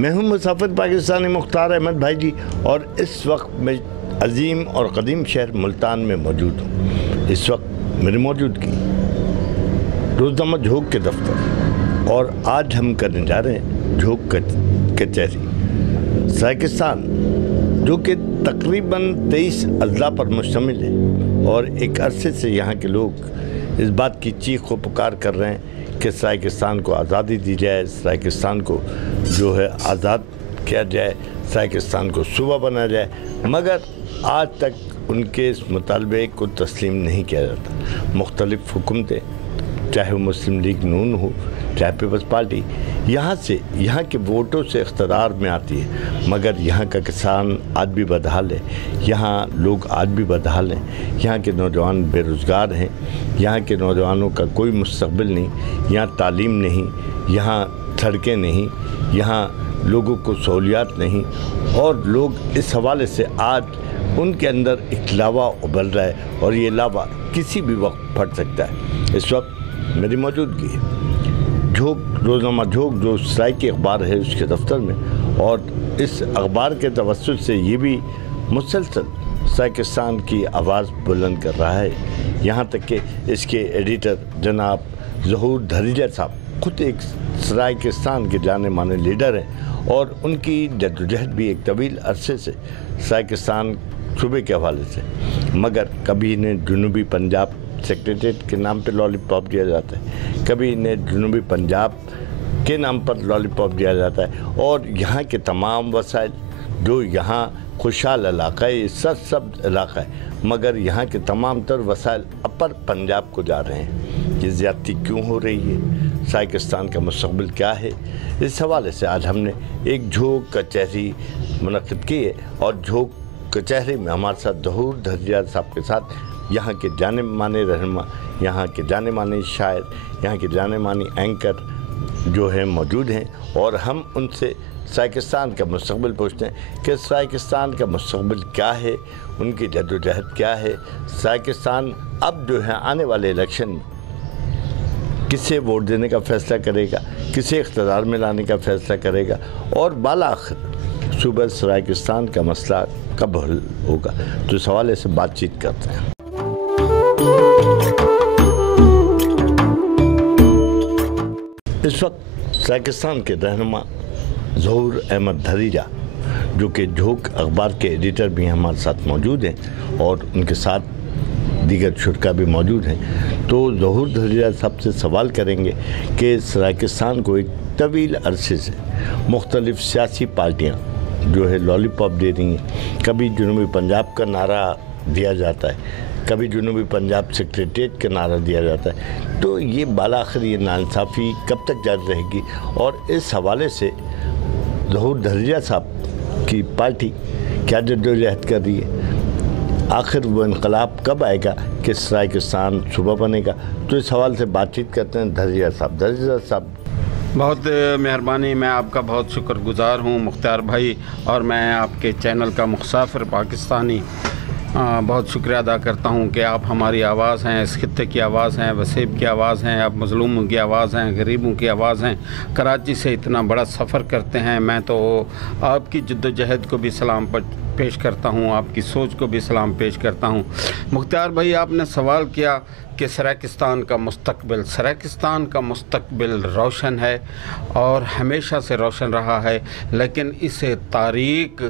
मैं हूं मुसाफिर पाकिस्तानी मुख्तार अहमद भाई जी, और इस वक्त मैं अजीम और कदीम शहर मुल्तान में मौजूद हूं। इस वक्त मेरी मौजूदगी रोज़नामा झोंक के दफ्तर, और आज हम करने जा रहे हैं झोंक कचहरी सरायकिस्तान, जो कि तकरीबन 23 अजला पर मुश्तमिल है। और एक अरसे से यहाँ के लोग इस बात की चीख व पुकार कर रहे हैं कि सरायकिस्तान को आज़ादी दी जाए, सरायकिस्तान को जो है आज़ाद किया जाए, सरायकिस्तान को सूबा बनाया जाए, मगर आज तक उनके इस मुतालबे को तस्लीम नहीं किया जाता। मुख्तलिफ़ हुकूमतें, चाहे वो मुस्लिम लीग नून हो, चाहे पीपल्स पार्टी, यहाँ के वोटों से इख्तिदार में आती है, मगर यहाँ का किसान आज भी बदहाल है, यहाँ लोग आज भी बदहाल हैं, यहाँ के नौजवान बेरोज़गार हैं, यहाँ के नौजवानों का कोई मुस्तक़बिल नहीं, यहाँ तालीम नहीं, यहाँ सड़कें नहीं, यहाँ लोगों को सहूलियात नहीं, और लोग इस हवाले से आज उनके अंदर एक लावा उबल रहा है, और ये लावा किसी भी वक्त फट सकता है। इस वक्त मेरी मौजूदगी झोंक रोज़नामा झोंक जो सराय के अखबार है उसके दफ्तर में, और इस अखबार के तवस्सुत से ये भी मुसलसल सरायकिस्तान की आवाज़ बुलंद कर रहा है। यहाँ तक कि इसके एडिटर जनाब ज़हूर धरीजा साहब खुद एक सरायकिस्तान के जाने माने लीडर हैं, और उनकी जद्दोजहद भी एक तवील अरसे से सरायकिस्तान सूबे के हवाले से, मगर कभी इन्हें जुनूबी पंजाब सेक्रेटरीट के नाम पे लॉलीपॉप दिया जाता है, कभी इन्हें जुनूबी पंजाब के नाम पर लॉलीपॉप दिया जाता है, और यहाँ के तमाम वसाइल जो यहाँ खुशहाल इलाका है, सरसब्ज़ इलाका है, मगर यहाँ के तमाम तर वसाइल अपर पंजाब को जा रहे हैं। ये ज़्यादती क्यों हो रही है? सरायकिस्तान का मुस्तक़बिल क्या है? इस हवाले से आज हमने एक झोंक कचहरी मुनक़िद की है, और झोंक कचहरी में हमारे साथ ज़हूर धरीजा साहब के साथ यहाँ के जाने माने रहनुमा, यहाँ के जाने माने शायर, यहाँ के जाने माने एंकर जो है मौजूद हैं, और हम उनसे सरायकिस्तान का मुस्तक़बिल पूछते हैं कि सरायकिस्तान का मुस्तक़बिल क्या है, उनकी जद्दोजहद क्या है, सरायकिस्तान अब जो है आने वाले इलेक्शन में किसे वोट देने का फ़ैसला करेगा, किसे इख्तियार में लाने का फ़ैसला करेगा, और बालाखिर सूबा सरायकिस्तान का मसला कब हल होगा। तो इस हवाले से बातचीत करते हैं। इस वक्त सरायकिस्तान के रहनुमा ज़हूर अहमद धरीजा, जो कि झोंक अखबार के एडिटर भी हमारे साथ मौजूद हैं, और उनके साथ दीगर शुरका भी मौजूद हैं। तो ज़हूर धरीजा साहब से सवाल करेंगे कि सरायकिस्तान को एक तवील अरसे से मुख्तलिफ़ सियासी पार्टियाँ जो है लॉलीपॉप दे रही हैं। कभी जुनूबी पंजाब का नारा दिया जाता है, कभी जुनूबी पंजाब सेक्रेटरीट का नारा दिया जाता है। तो ये बालाखिर ये नाइंसाफ़ी कब तक जारी रहेगी? और इस हवाले से ज़हूर धरीजा साहब की पार्टी क्या जद्दोजहद कर रही है? आखिर वो इनकलाब कब आएगा कि सरायकिस्तान सूबा बनेगा? तो इस हवाले से बातचीत करते हैं धरीजा साहब। धरीजा साहब, बहुत मेहरबानी, मैं आपका बहुत शुक्रगुज़ार हूँ मुख्तार भाई, और मैं आपके चैनल का मुसाफिर पाकिस्तानी बहुत शुक्रिया अदा करता हूँ कि आप हमारी आवाज़ हैं, इस खित्ते की आवाज़ हैं, वसीब की आवाज़ हैं, आप मज़लूमों की आवाज़ हैं, गरीबों की आवाज़ हैं। कराची से इतना बड़ा सफ़र करते हैं, मैं तो आपकी जद्दोजहद को भी सलाम पेश करता हूँ, आपकी सोच को भी सलाम पेश करता हूँ। मुख्तार भाई, आपने सवाल किया कि सरायकिस्तान का मुस्तक़बिल, सरायकिस्तान का मुस्तक़बिल रोशन है और हमेशा से रोशन रहा है, लेकिन इसे तारीख़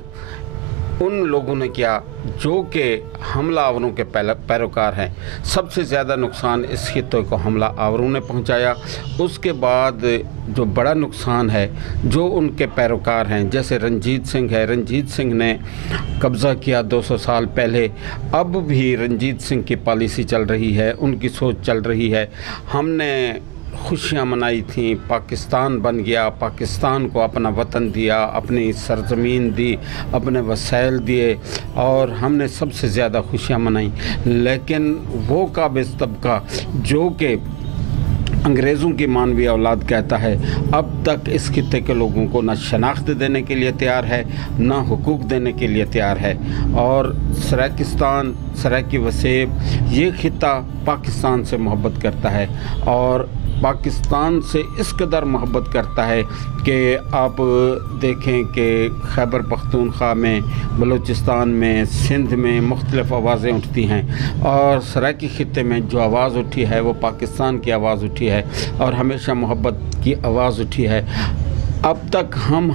उन लोगों ने किया जो कि हमला आवरों के पैरोकार हैं। सबसे ज़्यादा नुकसान इस खित्ते को हमला आवरों ने पहुंचाया। उसके बाद जो बड़ा नुकसान है जो उनके पैरोकार हैं, जैसे रंजीत सिंह है, रंजीत सिंह ने कब्ज़ा किया 200 साल पहले, अब भी रंजीत सिंह की पॉलिसी चल रही है, उनकी सोच चल रही है। हमने खुशियाँ मनाई थी, पाकिस्तान बन गया, पाकिस्तान को अपना वतन दिया, अपनी सरज़मीन दी, अपने वसाइल दिए, और हमने सबसे ज़्यादा खुशियाँ मनाई। लेकिन वो काबिज़ तबका जो कि अंग्रेज़ों की मानवीय औलाद कहता है, अब तक इस खित्ते के लोगों को न शनाख्त देने के लिए तैयार है, न हुकूक देने के लिए तैयार है। और सराय की वसेब, ये खित्ता पाकिस्तान से मोहब्बत करता है, और पाकिस्तान से इस कदर मोहब्बत करता है कि आप देखें कि खैबर पख्तूनख्वा में, बलूचिस्तान में, सिंध में मुख्तलिफ़ आवाज़ें उठती हैं और सराइकी खित्ते में जो आवाज़ उठी है वो पाकिस्तान की आवाज़ उठी है और हमेशा मोहब्बत की आवाज़ उठी है। अब तक हम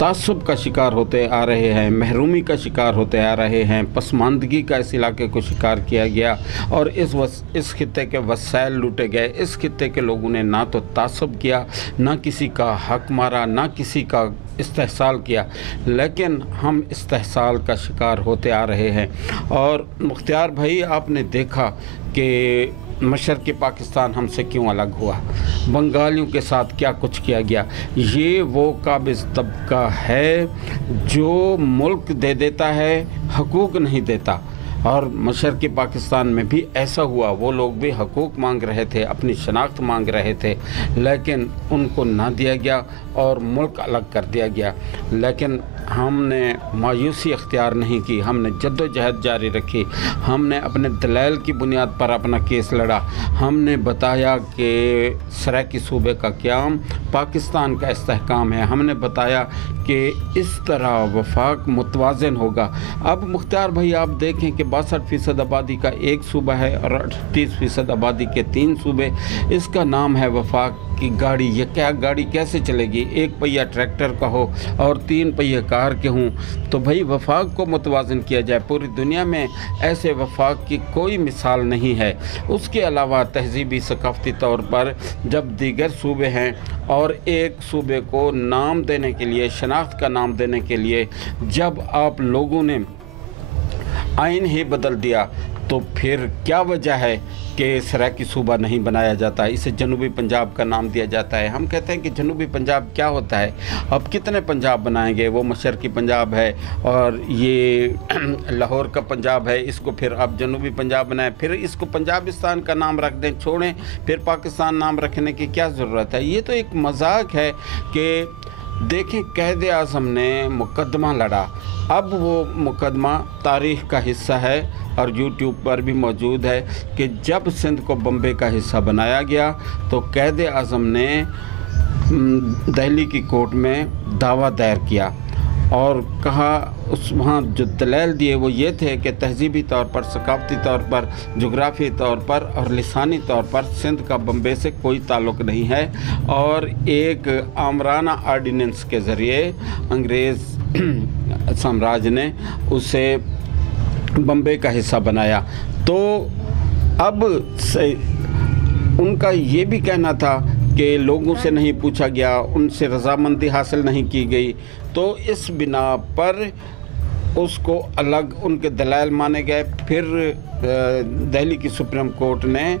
तासुब का शिकार होते आ रहे हैं, महरूमी का शिकार होते आ रहे हैं, पसमानदगी का इस इलाके को शिकार किया गया और इस खित्ते के वसाइल लूटे गए। इस खित्ते के लोगों ने ना तो तासुब किया, ना किसी का हक मारा, ना किसी का इस्तेहसाल किया, लेकिन हम इस्तेहसाल का शिकार होते आ रहे हैं। और मुख्तियार भाई, आपने देखा कि मशरक़ी पाकिस्तान हमसे क्यों अलग हुआ, बंगालियों के साथ क्या कुछ किया गया। ये वो काबिज़ तबका है जो मुल्क दे देता है, हकूक़ नहीं देता। और मशरक़ी पाकिस्तान में भी ऐसा हुआ, वो लोग भी हकूक़ मांग रहे थे, अपनी शनाख्त मांग रहे थे, लेकिन उनको ना दिया गया और मुल्क अलग कर दिया गया। लेकिन हमने मायूसी अख्तियार नहीं की, हमने जद्दोजहद जारी रखी, हमने अपने दलाइल की बुनियाद पर अपना केस लड़ा। हमने बताया कि सराइकी सूबे का क़याम पाकिस्तान का इस्तेहकाम है, हमने बताया कि इस तरह वफाक मुतवाज़न होगा। अब मुख्तियार भाई, आप देखें कि 62% आबादी का एक सूबा है और 38% आबादी के 3 सूबे। इसका नाम है वफाक की गाड़ी। ये क्या गाड़ी कैसे चलेगी? एक पहिया ट्रैक्टर का हो और 3 पहिए कार के हों, तो भाई वफाक को मुतवाज़न किया जाए। पूरी दुनिया में ऐसे वफाक की कोई मिसाल नहीं है। उसके अलावा तहजीबी सकाफ़ती तौर पर जब दीगर सूबे हैं और एक सूबे को नाम देने के लिए, शनाख्त का नाम देने के लिए जब आप लोगों ने आइन ही बदल दिया, तो फिर क्या वजह है कि सराइकी सूबा नहीं बनाया जाता, इसे जनूबी पंजाब का नाम दिया जाता है। हम कहते हैं कि जनूबी पंजाब क्या होता है? अब कितने पंजाब बनाएंगे? वो मशरक़ी पंजाब है और ये लाहौर का पंजाब है, इसको फिर आप जनूबी पंजाब बनाएं, फिर इसको पंजाबिस्तान का नाम रख दें, छोड़ें, फिर पाकिस्तान नाम रखने की क्या ज़रूरत है? ये तो एक मजाक है कि देखें, कैद आज़म ने मुकदमा लड़ा, अब वो मुकदमा तारीख़ का हिस्सा है और यूट्यूब पर भी मौजूद है कि जब सिंध को बम्बे का हिस्सा बनाया गया तो कैद आज़म ने दिल्ली की कोर्ट में दावा दायर किया और कहा, उस वहाँ जो दलाइल दिए वो ये थे कि तहजीबी तौर पर, सकाफ़ती तौर पर, जोग्राफी तौर पर और लिसानी तौर पर सिंध का बम्बे से कोई ताल्लुक़ नहीं है और एक आमराना आर्डिनेंस के ज़रिए अंग्रेज़ साम्राज्य ने उसे बम्बे का हिस्सा बनाया। तो अब उनका ये भी कहना था कि लोगों से नहीं पूछा गया, उनसे रजामंदी हासिल नहीं की गई, तो इस बिना पर उसको अलग उनके दलाइल माने गए। फिर दिल्ली की सुप्रीम कोर्ट ने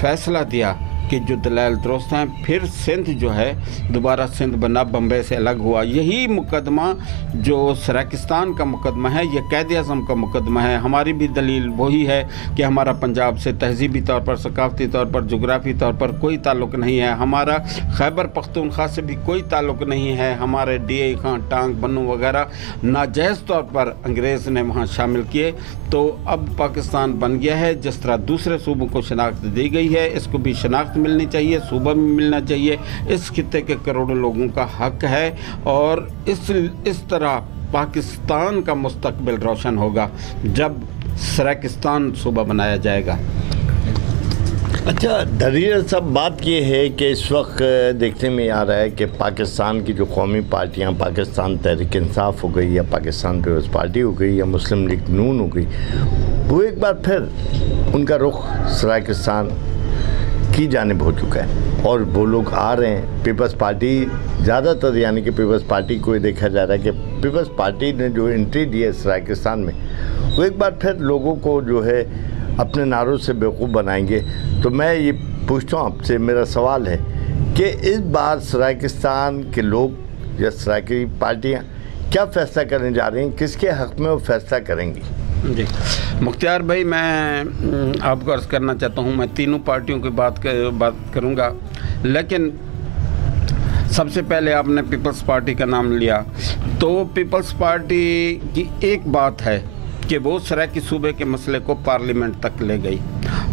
फैसला दिया कि जो दलाइल दुरुस्त हैं, फिर सिंध जो है दोबारा सिंध बना, बम्बे से अलग हुआ। यही मुकदमा जो सराकिस्तान का मुकदमा है, ये कैद आज़म का मुकदमा है। हमारी भी दलील वही है कि हमारा पंजाब से तहजीबी तौर पर, सकाफ़ती तौर पर, जोग्राफी तौर पर कोई ताल्लुक़ नहीं है। हमारा खैबर पख्तूनख्वा से भी कोई ताल्लुक़ नहीं है। हमारे DI खां, टांग, बन्नू वगैरह नाजायज़ तौर पर अंग्रेज़ ने वहाँ शामिल किए। तो अब पाकिस्तान बन गया है, जिस तरह दूसरे सूबों को शनाख्त दी गई है, इसको भी शनाख्त मिलनी चाहिए, सूबा में मिलना चाहिए। इस खित्ते के करोड़ों लोगों का हक है और इस तरह पाकिस्तान का मुस्तकबिल रोशन होगा जब सराकिस्तान सूबा बनाया जाएगा। अच्छा दरीर साहब, बात ये है कि इस वक्त देखने में आ रहा है कि पाकिस्तान की जो कौमी पार्टियां, पाकिस्तान तहरीक इंसाफ हो गई या पाकिस्तान पीपल्स पार्टी हो गई या मुस्लिम लीग नून हो गई, वो एक बार फिर उनका रुख सराकिस्तान की जानिब हो चुका है और वो लोग आ रहे हैं। पीपल्स पार्टी ज़्यादातर, यानी कि पीपल्स पार्टी को देखा जा रहा है कि पीपल्स पार्टी ने जो एंट्री दी है सराकिस्तान में, वो एक बार फिर लोगों को जो है अपने नारों से बेवकूफ़ बनाएंगे। तो मैं ये पूछता हूँ आपसे, मेरा सवाल है कि इस बार सराकिस्तान के लोग या सराकी पार्टियाँ क्या फ़ैसला करने जा रही हैं, किसके हक़ में वो फैसला करेंगी? जी मुख्तियार भाई, मैं आपको अर्ज़ करना चाहता हूँ, मैं तीनों पार्टियों की बात करूँगा, लेकिन सबसे पहले आपने पीपल्स पार्टी का नाम लिया, तो पीपल्स पार्टी की एक बात है कि वो सराकी सूबे के मसले को पार्लियामेंट तक ले गई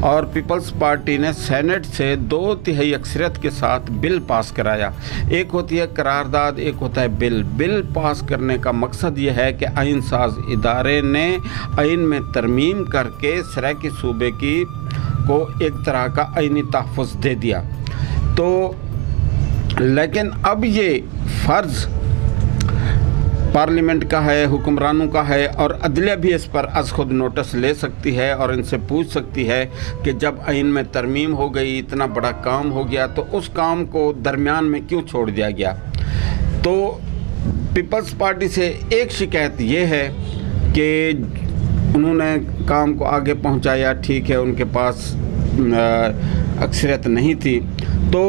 और पीपल्स पार्टी ने सेनेट से 2/3 अक्सरियत के साथ बिल पास कराया। एक होती है करारदाद, एक होता है बिल। बिल पास करने का मकसद ये है कि आइन साज इदारे ने आइन में तरमीम करके सराकी सूबे की को एक तरह का आइनी तहफ़्फ़ुज़ दे दिया। तो लेकिन अब ये फ़र्ज़ पार्लियामेंट का है, हुक्मरानों का है, और अदलिया भी इस पर अज़ खुद नोटिस ले सकती है और इनसे पूछ सकती है कि जब आइन में तरमीम हो गई, इतना बड़ा काम हो गया, तो उस काम को दरमियान में क्यों छोड़ दिया गया। तो पीपल्स पार्टी से एक शिकायत ये है कि उन्होंने काम को आगे पहुंचाया, ठीक है, उनके पास अक्सरियत नहीं थी। तो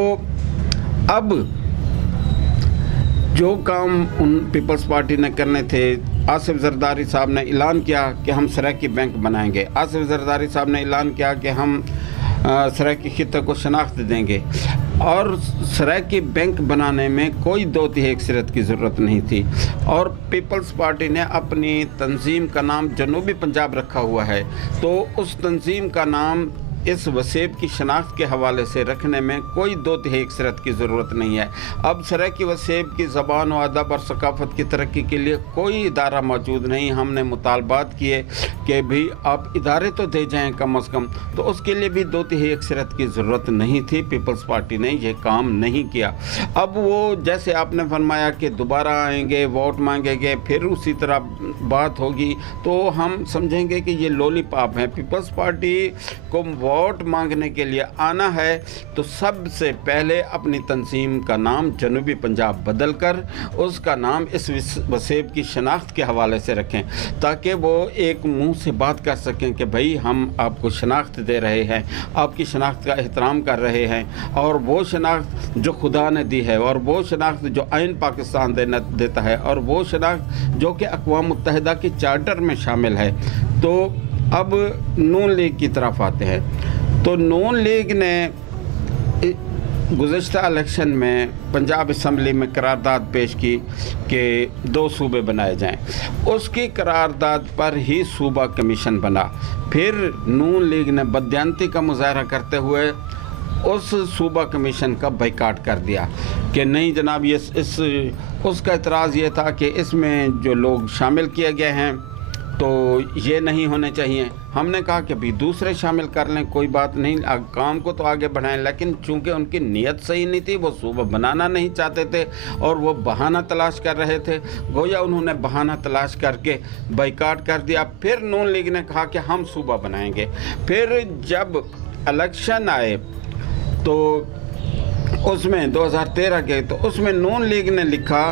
अब जो काम उन पीपल्स पार्टी ने करने थे, आसिफ जरदारी साहब ने ऐलान किया कि हम सराकी बैंक बनाएंगे। आसिफ जरदारी साहब ने ऐलान किया कि हम सराकी खित्ते को शनाख्त देंगे, और सराकी बैंक बनाने में कोई 2/3 अक्सरियत की ज़रूरत नहीं थी। और पीपल्स पार्टी ने अपनी तंजीम का नाम जनूबी पंजाब रखा हुआ है, तो उस तंजीम का नाम इस वसेब की शनाख्त के हवाले से रखने में कोई 2/3 अक्सरियत की ज़रूरत नहीं है। अब सराकी वसेब की ज़बान और अदब और सकाफ़त की तरक्की के लिए कोई इदारा मौजूद नहीं। हमने मुतालबात किए कि भाई आप इदारे तो दे जाएं कम अज़ कम, तो उसके लिए भी 2/3 अक्सरियत की ज़रूरत नहीं थी। पीपल्स पार्टी ने यह काम नहीं किया। अब वो जैसे आपने फरमाया कि दोबारा आएंगे, वोट मांगेंगे, फिर उसी तरह बात होगी, तो हम समझेंगे कि ये लॉलीपॉप है। पीपल्स पार्टी को वोट मांगने के लिए आना है तो सबसे पहले अपनी तंजीम का नाम जनूबी पंजाब बदल कर उसका नाम इस वसेब की शनाख्त के हवाले से रखें, ताकि वो एक मुंह से बात कर सकें कि भाई हम आपको शनाख्त दे रहे हैं, आपकी शनाख्त का एहतराम कर रहे हैं, और वो शनाख्त जो खुदा ने दी है, और वो शनाख्त जो आइन पाकिस्तान देता है, और वो शनाख्त जो कि अक़वाम मुत्तहिदा के चार्टर में शामिल है। तो अब नून लीग की तरफ आते हैं। तो नून लीग ने गुज़श्ता इलेक्शन में पंजाब असम्बली में करारदाद पेश की कि 2 सूबे बनाए जाएं। उसकी करारदाद पर ही सूबा कमीशन बना। फिर नून लीग ने बददियानती का मुजाहरा करते हुए उस सूबा कमीशन का बाइकाट कर दिया कि नहीं जनाब, ये उसका एतराज़ ये था कि इसमें जो लोग शामिल किए गए हैं तो ये नहीं होने चाहिए। हमने कहा कि भी दूसरे शामिल कर लें, कोई बात नहीं, काम को तो आगे बढ़ाएं, लेकिन चूंकि उनकी नीयत सही नहीं थी, वो सूबा बनाना नहीं चाहते थे और वो बहाना तलाश कर रहे थे, गोया उन्होंने बहाना तलाश करके बाइकाट कर दिया। फिर नून लीग ने कहा कि हम सूबा बनाएंगे। फिर जब इलेक्शन आए तो उसमें 2013 के, तो उसमें नून लीग ने लिखा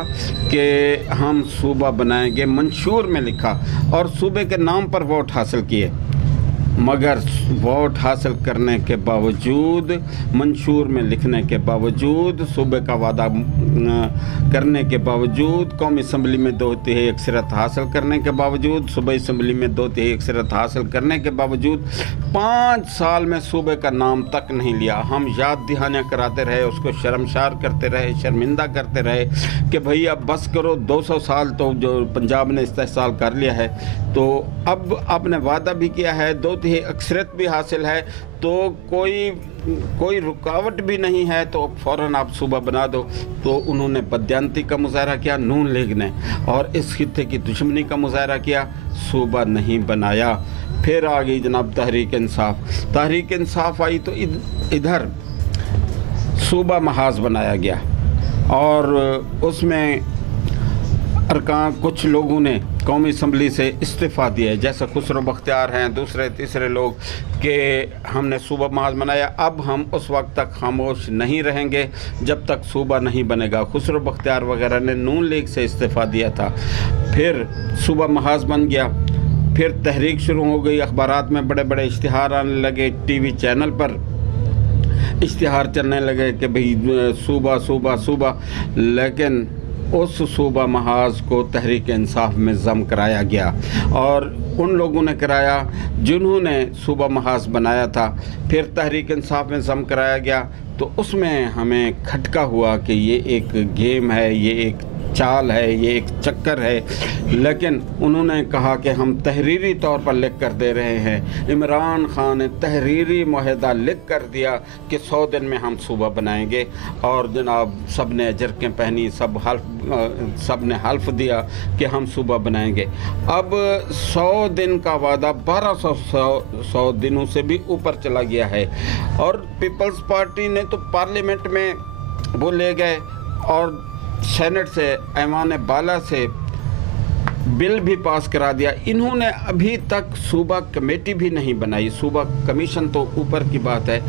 कि हम सूबा बनाएंगे, मंशूर में लिखा, और सूबे के नाम पर वोट हासिल किए। मगर वोट हासिल करने के बावजूद, मंशूर में लिखने के बावजूद, सूबे का वादा करने के बावजूद, कौमी असम्बली में 2/3 अक्सरियत हासिल करने के बावजूद, सूबे असम्बली में 2/3 अक्सरियत हासिल करने के बावजूद 5 साल में सूबे का नाम तक नहीं लिया। हम याद दहानियाँ कराते रहे, उसको शर्मसार करते रहे, शर्मिंदा करते रहे कि भाई अब बस करो, 200 साल तो जो पंजाब ने इस्तेहसाल कर लिया है, तो अब आपने वादा भी किया है, 2/3 अक्सरियत भी हासिल है, तो कोई रुकावट भी नहीं है, तो फ़ौरन आप सूबा बना दो। तो उन्होंने बददियानती का मुजाहरा किया नून लीग ने, और इस खित्ते की दुश्मनी का मुजाहरा किया, सूबा नहीं बनाया। फिर आ गई जनाब तहरीक इंसाफ। तहरीक इंसाफ आई तो इधर सूबा महाज बनाया गया, और उसमें अरकान कुछ लोगों ने कौमी असम्बली से इस्तीफ़ा दिया है, जैसे खुसरो बख्तियार हैं, दूसरे तीसरे लोग, कि हमने सूबा महाज बनाया, अब हम उस वक्त तक खामोश नहीं रहेंगे जब तक सूबा नहीं बनेगा। खुसरो बख्तियार वगैरह ने नून लीग से इस्तीफ़ा दिया था। फिर सूबा महाज बन गया। फिर तहरीक शुरू हो गई, अखबारात में बड़े बड़े इश्तिहार आने लगे, टीवी चैनल पर इश्तिहार चलने लगे कि भाई सूबा सूबा सूबा। लेकिन उस सूबा महाज को तहरीक इंसाफ में ज़म कराया गया, और उन लोगों ने कराया जिन्होंने सूबा महाज बनाया था। फिर तहरीक इंसाफ में ज़म कराया गया, तो उसमें हमें खटका हुआ कि ये एक गेम है, ये एक चाल है, ये एक चक्कर है। लेकिन उन्होंने कहा कि हम तहरीरी तौर पर लिख कर दे रहे हैं। इमरान खान ने तहरीरी मुआहदा लिख कर दिया कि 100 दिन में हम सूबा बनाएंगे, और जनाब सब ने जरकें पहनी, सब ने हल्फ दिया कि हम सूबा बनाएंगे। अब 100 दिन का वादा 1200 दिनों से भी ऊपर चला गया है, और पीपल्स पार्टी ने तो पार्लियामेंट में वो ले गए और सेनेट से, ऐवान बाला से बिल भी पास करा दिया। इन्होंने अभी तक सूबा कमेटी भी नहीं बनाई, सूबा कमीशन तो ऊपर की बात है।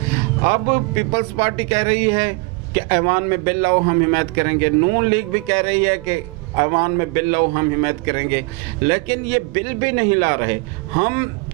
अब पीपल्स पार्टी कह रही है कि ऐवान में बिल लाओ, हम हिमायत करेंगे। नून लीग भी कह रही है कि ऐवान में बिल लाओ, हम हिमायत करेंगे। लेकिन ये बिल भी नहीं ला रहे।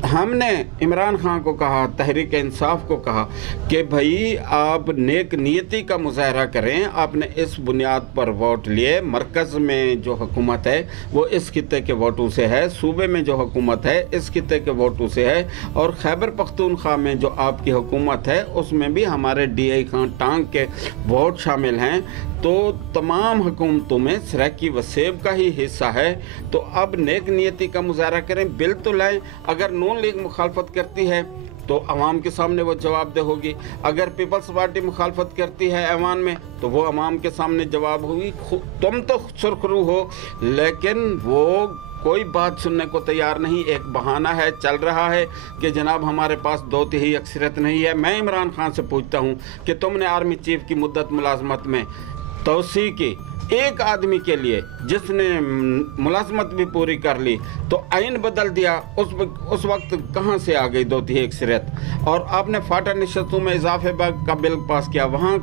हमने इमरान खान को कहा, तहरीक इंसाफ को कहा कि भाई आप नेक नियति का मुजाहरा करें। आपने इस बुनियाद पर वोट लिए, मरकज़ में जो हुकूमत है वो इस खित्ते के वोटों से है, सूबे में जो हुकूमत है इस खित्ते के वोटों से है, और खैबर पख्तूनख्वा में जो आपकी हुकूमत है उसमें भी हमारे DI खान टांग के वोट शामिल हैं। तो तमाम हुकूमतों में सराकी वसेब का ही हिस्सा है। तो अब नेक नियति का मुजाहरा करें, बिल तो लाएं। अगर नून लीग मुखालफत करती है तो अवाम के सामने वो जवाबदेह होगी। अगर पीपल्स पार्टी मुखालफत करती है ऐवान में तो वो अवाम के सामने जवाब होगी। तुम तो सुरखरू हो, लेकिन वो कोई बात सुनने को तैयार नहीं। एक बहाना है, चल रहा है कि जनाब हमारे पास 2/3 अक्सरियत नहीं है। मैं इमरान खान से पूछता हूँ कि तुमने आर्मी चीफ की मुद्दत मुलाजमत में तोसी की, एक आदमी के लिए जिसने मुलाजमत भी पूरी कर ली, तो आइन बदल दिया। उस वक्त कहाँ से आ गई 2/3 अक्सरियत? और आपने फाटा नशस्तों में इजाफे का बिल पास किया, वहाँ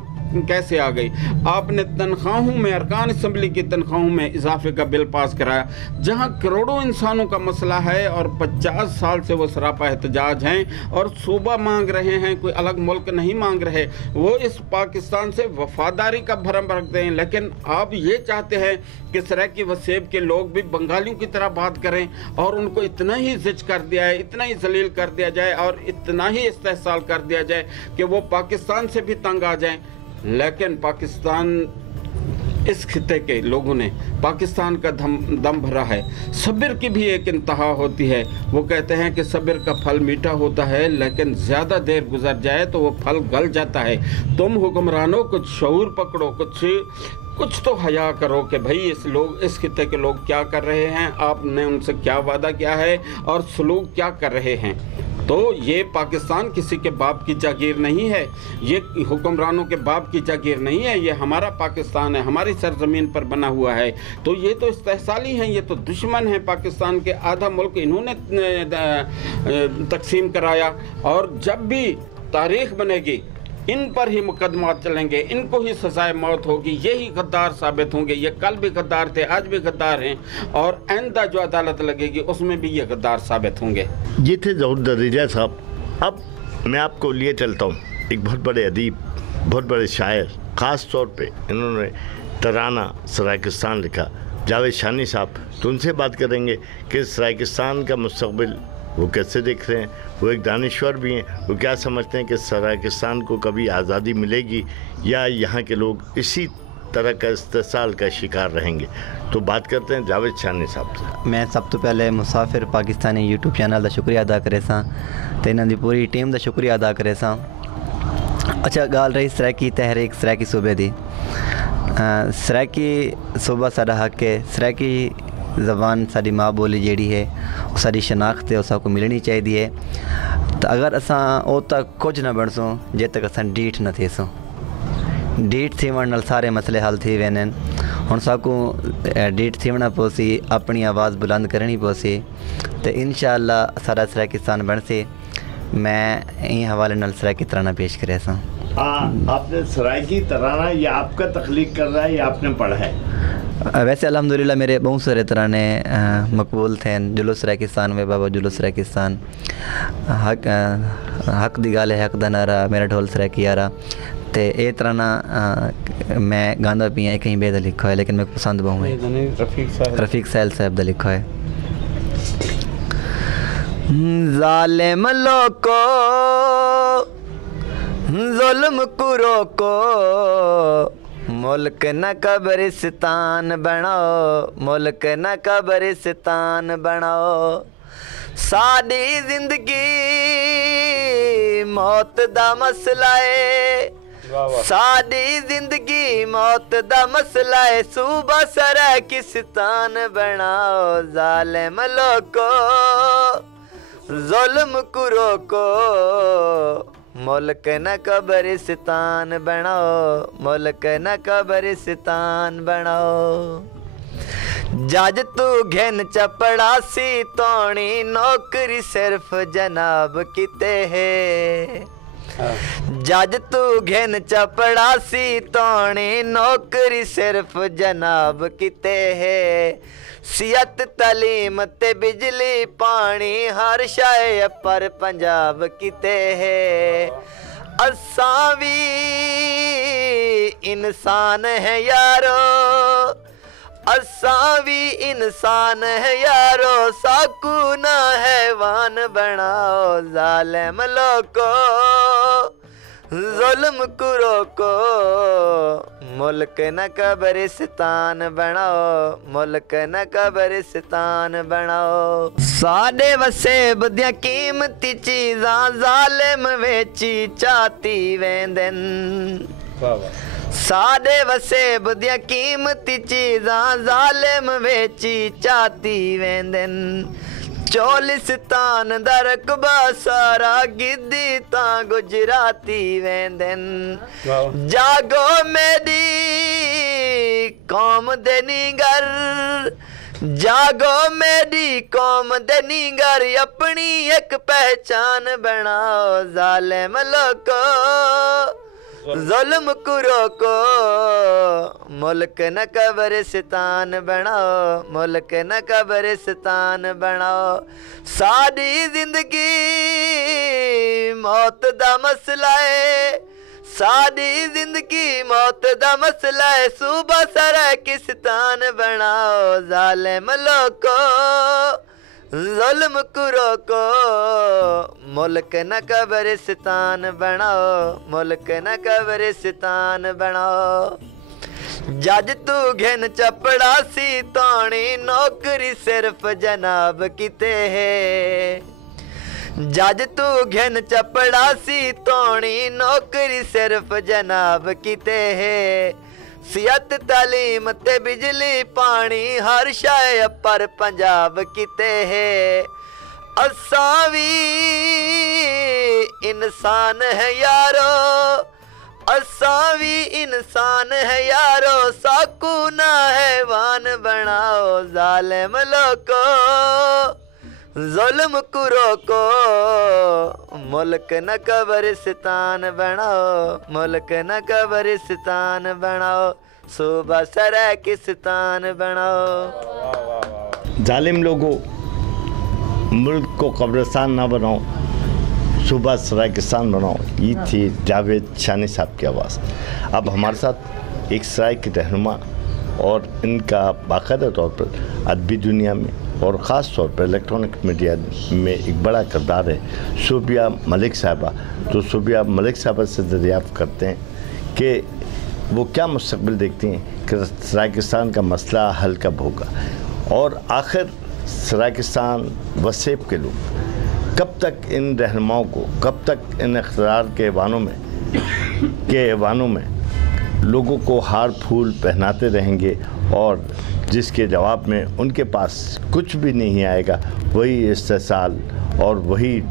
कैसे आ गई? आपने तनख्वाहों में, अरकान असम्बली की तनख्वाहों में इजाफे का बिल पास कराया, जहां करोड़ों इंसानों का मसला है और 50 साल से वो सरापा एहतजाज हैं और सूबा मांग रहे हैं, कोई अलग मुल्क नहीं मांग रहे। वो इस पाकिस्तान से वफादारी का भरम रखते हैं। लेकिन आप ये चाहते हैं कि सराकी वसेब के लोग भी बंगालियों की तरह बात करें और उनको इतना ही जिज कर दिया है, इतना ही जलील कर दिया जाए और इतना ही इस्तेहसाल कर दिया जाए कि वो पाकिस्तान से भी तंग आ जाएं। लेकिन पाकिस्तान, इस खित्ते के लोगों ने पाकिस्तान का दम भरा है। सब्र की भी एक इंतहा होती है। वो कहते हैं कि सब्र का फल मीठा होता है, लेकिन ज़्यादा देर गुजर जाए तो वो फल गल जाता है। तुम हुक्मरानों कुछ शऊर पकड़ो, कुछ तो हया करो कि भाई इस खित्ते के लोग क्या कर रहे हैं, आपने उनसे क्या वादा किया है और सलूक क्या कर रहे हैं। तो ये पाकिस्तान किसी के बाप की जागीर नहीं है, ये हुक्मरानों के बाप की जागीर नहीं है, ये हमारा पाकिस्तान है, हमारी सरजमीन पर बना हुआ है। तो ये तो इस्तेहसाली हैं, ये तो दुश्मन हैं पाकिस्तान के। आधा मुल्क इन्होंने तकसीम कराया, और जब भी तारीख बनेगी इन पर ही मुकदमा चलेंगे, इनको ही सजाए मौत होगी, यही गद्दार साबित होंगे। ये कल भी गद्दार थे, आज भी गद्दार हैं, और आइंदा जो अदालत लगेगी उसमें भी ये गद्दार साबित होंगे। ये थे ज़हूर दरीजा साहब। अब मैं आपको लिए चलता हूँ एक बहुत बड़े अदीब, बहुत बड़े शायर, ख़ास तौर पे इन्होंने तराना सराकिस्तान लिखा, जावेद शानी साहब। तो उनसे बात करेंगे कि सराकिस्तान का मुस्तकबिल वो कैसे देख रहे हैं। वो एक दानिश्वर भी हैं, वो क्या समझते हैं कि सराकिस्तान को कभी आज़ादी मिलेगी या यहाँ के लोग इसी तरह का इस्तेसाल का शिकार रहेंगे। तो बात करते हैं जावेद शानी साहब से। मैं सब तो पहले मुसाफिर पाकिस्तानी यूट्यूब चैनल का शुक्रिया अदा करे सां, तो इन्हों की पूरी टीम का शुक्रिया अदा करे सां। अच्छा, गाल रही सराकी तहरीक, सराकी सूबे की। सराकी सूबा साडा हक है, सराकी ज़बान साड़ी माँ बोली जी है, साड़ी शनाख्त है, उसको मिलनी चाहिए। तो अगर असा ओ तक कुछ न बनसूँ जे तक असा डीठ न थीसूँ। डीठ थीवण सारे मसले हल थी वेंदे। हुण साकू डीठ थीवना पोसी, अपनी आवाज़ बुलंद करनी पोसी, तो इंशाअल्लाह सारा सराकिस्तान बनसे। मैं इन हवाले नाल सराकी तराना पेश करे सां। आपने सराकी तराना ये आपका तख्लीक कर रहा है या आपने पढ़ा है? वैसे अल्हम्दुलिल्लाह मेरे बहुत सारे तराने मकबूल थे। जुलूस सराकिस्तान में बाबा जुलूस सराकिस्तान, हक दी गाल है, हक दा नारा, मेरा ढोल सराकी यारा, तो ये तराना मैं गांदा पिया कहीं बेदा लिखा है, लेकिन मेरे पसंद बहुत है। रफ़ीक साहिल साहब दा लिखा है। ज़ालिम लोको ज़ुल्म को रोको, मुल्क न कब्रिस्तान बनाओ, मुल्क न कब्रिस्तान बनाओ। साडी जिंदगी मौत दा मसला है, साडी जिंदगी मौत दा मसला है। सूबा सराकिस्तान बनाओ, जालिम लोको जुल्म को रोको। मुल्क न कब्रिस्तान बनाओ, मुल्क न कब्रिस्तान बनाओ। जज तू घिन चपड़ासी तोणी, नौकरी सिर्फ जनाब किते है। जज तू घिन चपड़ासी तोणी, नौकरी सिर्फ जनाब किते है। सियत तलीम ते बिजली पानी, हर शाय पर पंजाब किते है। असां भी इंसान है यारो, असां भी इंसान है यारो। साकू ना हैवान बनाओ, जालिम लोको जुल्म को रोको। मुल्क न कब्रिस्तान बनाओ, मुल्क न कब्रिस्तान बनाओ। साडे वसेब दियां कीमती चीज़ां जालिम वेची चाती वेंदन। साडे वसेब दियां कीमती चीज़ां जालिम वेची चाती वेंदन। चोलिस्तान दा रकबा सारा गिद्दी तां गुजराती वेंदन। जागो मेरी कौम दे नीगर, जागो मेरी कौम दे नीगर। अपनी एक पहचान बनाओ, जालिम लोको जुल्म को रोको। मुल्क न कब्रिस्तान बनाओ, मुल्क न कब्रिस्तान बनाओ। साडी जिंदगी मौत दा मसला है, साडी जिंदगी मौत दा मसला है। सूबा सराकिस्तान बनाओ, जालिम लोको जुल्म को रोको। मुल्क न कब्रिस्तान बनाओ, मुल्क न कब्रिस्तान बनाओ। जज तू घिन चपड़ासी तोणी, नौकरी सिर्फ जनाब किते है। जज तू घिन चपड़ासी तोणी, नौकरी सिर्फ जनाब किते है। सियत तालीम ते बिजली पानी, हर शाय पर पंजाब किते है। असां भी इंसान है यारो, असां भी इंसान है यारो। साकू ना हैवान बनाओ, जालिम लोको जुल्म को रोको। मुल्क न कब्रिस्तान बनाओ, मुल्क न कब्रिस्तान बनाओ। सूबा सराकिस्तान बनाओ। जालिम लोगों, मुल्क को कब्रिस्तान ना बनाओ, सूबा सराकिस्तान बनाओ। ये थी जावेद शानी साहब की आवाज़। अब हमारे साथ एक सराय के रहनुमा और इनका बाकायदा तौर पर अदबी दुनिया में और ख़ास तौर पर इलेक्ट्रॉनिक मीडिया में एक बड़ा किरदार है सूबिया मलिक साहबा। तो सूबिया मलिक साहबा से दरियाफ़्त करते हैं कि वो क्या मुस्तक़बिल देखती हैं कि सराकिस्तान का मसला हल कब होगा, और आखिर सराकिस्तान वसेब के लोग कब तक इन रहनुमाओं को, कब तक इन इक़्तिदार के ऐवानों में लोगों को हार फूल पहनाते रहेंगे, और जिसके जवाब में उनके पास कुछ भी नहीं आएगा, वही इस्तेसाल और वही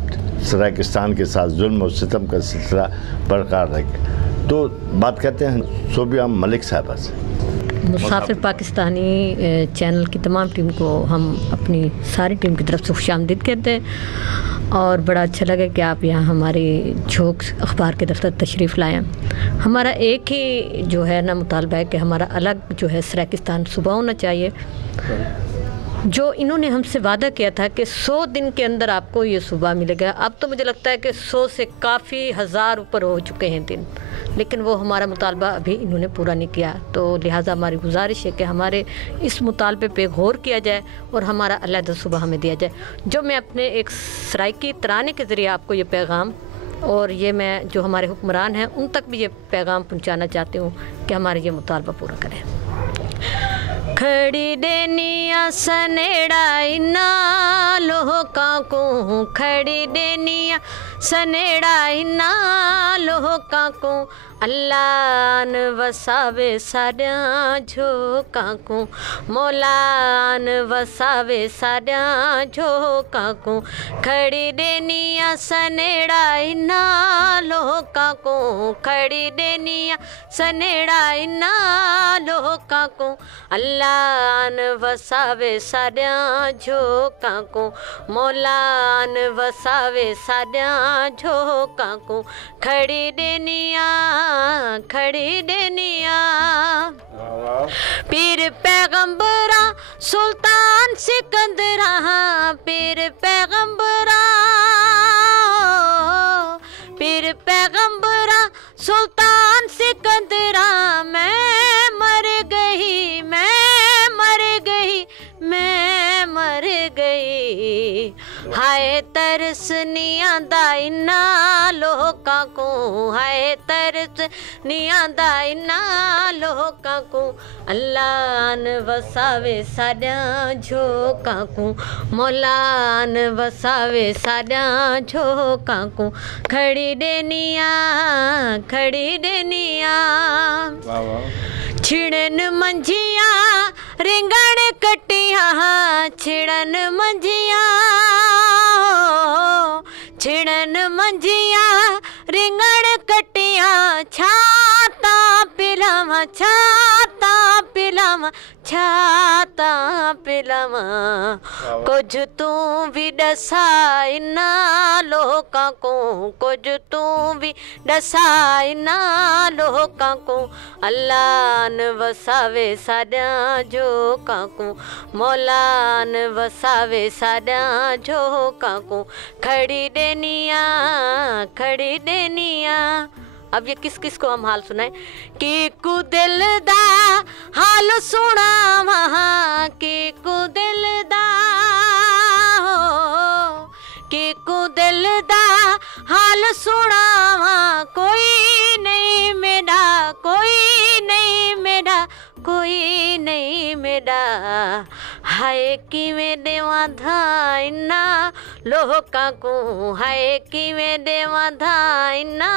सराकिस्तान के साथ जुल्म और सितम का सिलसिला बरकरार रहेगा। तो बात करते हैं सूबिया मलिक साहबा से। मुसाफिर पाकिस्तानी चैनल की तमाम टीम को हम अपनी सारी टीम की तरफ से खुशामदीद कहते हैं, और बड़ा अच्छा लगा कि आप यहाँ हमारे झोंक अखबार के दफ्तर तशरीफ़ लाएँ। हमारा एक ही जो है ना मुतालबा है कि हमारा अलग जो है सराकिस्तान सूबा होना चाहिए। जो इन्होंने हमसे वादा किया था कि 100 दिन के अंदर आपको ये सूबा मिलेगा, अब तो मुझे लगता है कि 100 से काफ़ी हज़ार ऊपर हो चुके हैं दिन, लेकिन वो हमारा मुतालबा अभी इन्होंने पूरा नहीं किया। तो लिहाजा हमारी गुजारिश है कि हमारे इस मुतालबे पे गौर किया जाए और हमारा अलहदा सूबा हमें दिया जाए। जो मैं अपने एक सराइकी तराने के ज़रिए आपको ये पैगाम और ये मैं जो हमारे हुक्मरान हैं उन तक भी ये पैगाम पहुंचाना चाहती हूँ कि हमारे ये मुतालबा पूरा करें। खड़ी देनिया सनेड़ा इना लोका को, खड़ी देनिया सनेड़ा इना लोका को, अल्लाह न वसावे साड्या झोका को, मौला न वसावे साड्या झोका को, खड़ी देनिया सनेड़ा इना लोका को, खड़ी देनिया सनेड़ा इना लोका को, अल्लाह न वसावे साड्या झोका को, मौला न वसावे साड्या झोका को, खड़ी देनिया खड़ी देनिया। पीर पैगंबरा सुल्तान सिकंदरा, पीर पैगंबरा, पीर पैगंबरा सुल्तान सिकंदरा, मैं मर गई, मैं मर गई, मैं मर गई, हाय तरस नहीं आंदा इन्ना लोका को, हाय तरस नहीं आंदा इन्ना लोका को, अल्लाह न वसावे साड्या झोका को, मौला न वसावे साड्या झोका को, खड़ी देनिया खड़ी देनिया। छिड़न मंझिया रिंगण कटिया, छिड़न मंझिया, छिड़न मंझिया रिंगण कटिया, छाता पिलावा, छाता पिलावा, छाता पिलावा, कुछ तू भी दसा इन्ना लोका को, कुछ तू भी दसा इन्ना लोका को, अल्लाह न वसावे साड्या झोका को, मौला न वसावे साड्या झोका को, खड़ी देनिया खड़ी देनिया। अब ये किस किस को हम हाल सुनाएं कि कु दिल दा हाल सुना वहाँ, कि कु दिल दा हो, कि कु दिल दा हाल सुना वहाँ, कोई नहीं मेरा, कोई नहीं मेरा, कोई नहीं मेरा, हाय किवें देवा धा इन्ना लोका को, हाय किवें देवा धा इन्ना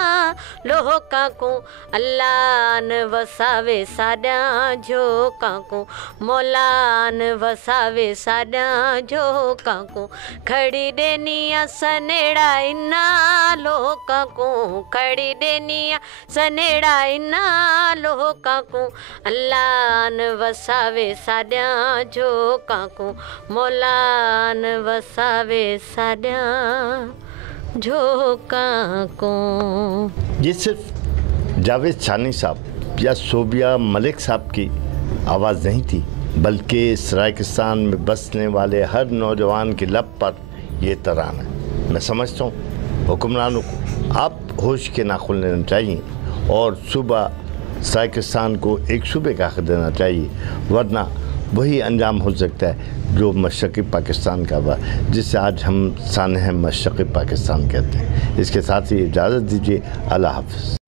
लोका को, अल्लाह न वसावे साड्या झोका को, मौला न वसावे साड्या झोका को, खड़ी देनिया सनेड़ा इन्ना लोका को, खड़ी देनिया सनेड़ा इन्ना लोका को, अल्लाह न वसावे साड्या झोका को, मौला न वसावे साड्या झोका को। ये सिर्फ जावेद सानी साहब या सोबिया मलिक साहब की आवाज़ नहीं थी, बल्कि सरायकिस्तान में बसने वाले हर नौजवान की लब पर ये तराना है। मैं समझता हूँ हुक्मरानों को आप होश के नाखुन लेना चाहिए और सुबह सरायकिस्तान को एक सूबे का हक़ देना चाहिए, वरना वही अंजाम हो सकता है जो मशरक़ी पाकिस्तान का हुआ, जिसे आज हम सानह मशरक़ी पाकिस्तान कहते हैं। इसके साथ ही इजाज़त दीजिए, अल्लाह हाफ़िज़।